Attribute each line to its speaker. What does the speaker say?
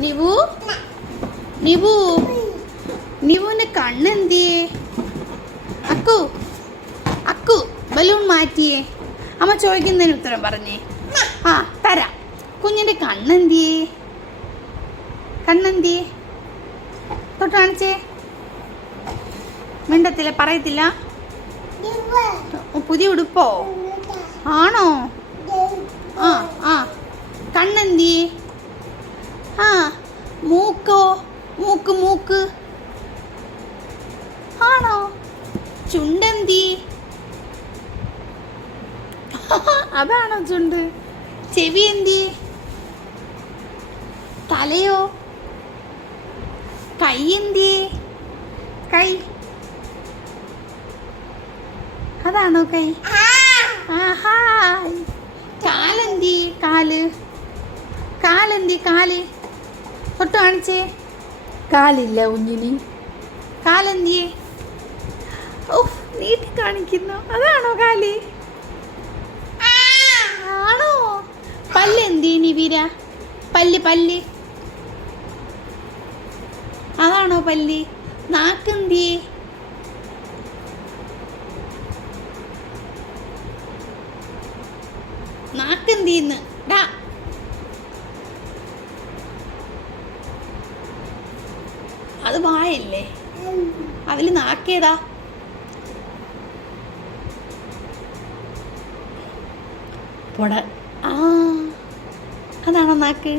Speaker 1: നിവു? നിവു? നിവുവിന്റെ കണ്ണെന്തിയേ? അക്കു അക്കു ബലൂൺ മാറ്റിയേ. അമ്മ ചോദിക്കുന്നതിന് ഉത്തരം പറഞ്ഞേ. ആ തരാം. കുഞ്ഞിന്റെ കണ്ണെന്തിയേ? കണ്ണെന്തിയേ? തൊട്ട് കാണിച്ചേ. മിണ്ടത്തില്ല പറയത്തില്ല. പുതിയ ഉടുപ്പോ? ആണോ? ചുണ്ടെന്തി? അതാണോ ചുണ്ട്? ചെവി എന്തി തലയോ? കൈ എന്തി കൈ. അതാണോ കൈ? ആഹാ. കാലെന്തി? കാൽ. കാലെന്തി? കാൽ. തൊട്ട് കാണിച്ചേ. കാലില്ല കുഞ്ഞിനി. കാലെന്തിയേ ഓഹ് നീട്ടി കാണിക്കുന്നു. അതാണോ കാലി? ആണോ? പല്ല് എന്തീനി നിവീര പല്ല് പല്ല്. അതാണോ പല്ല്? നാക്കെന്തിയേ നാക്കെന്തിന്ന് ഡാ. അത് വായല്ലേ? അതിൽ നാക്കേതാ? പൊട. ആ അതാണോ നാക്ക്?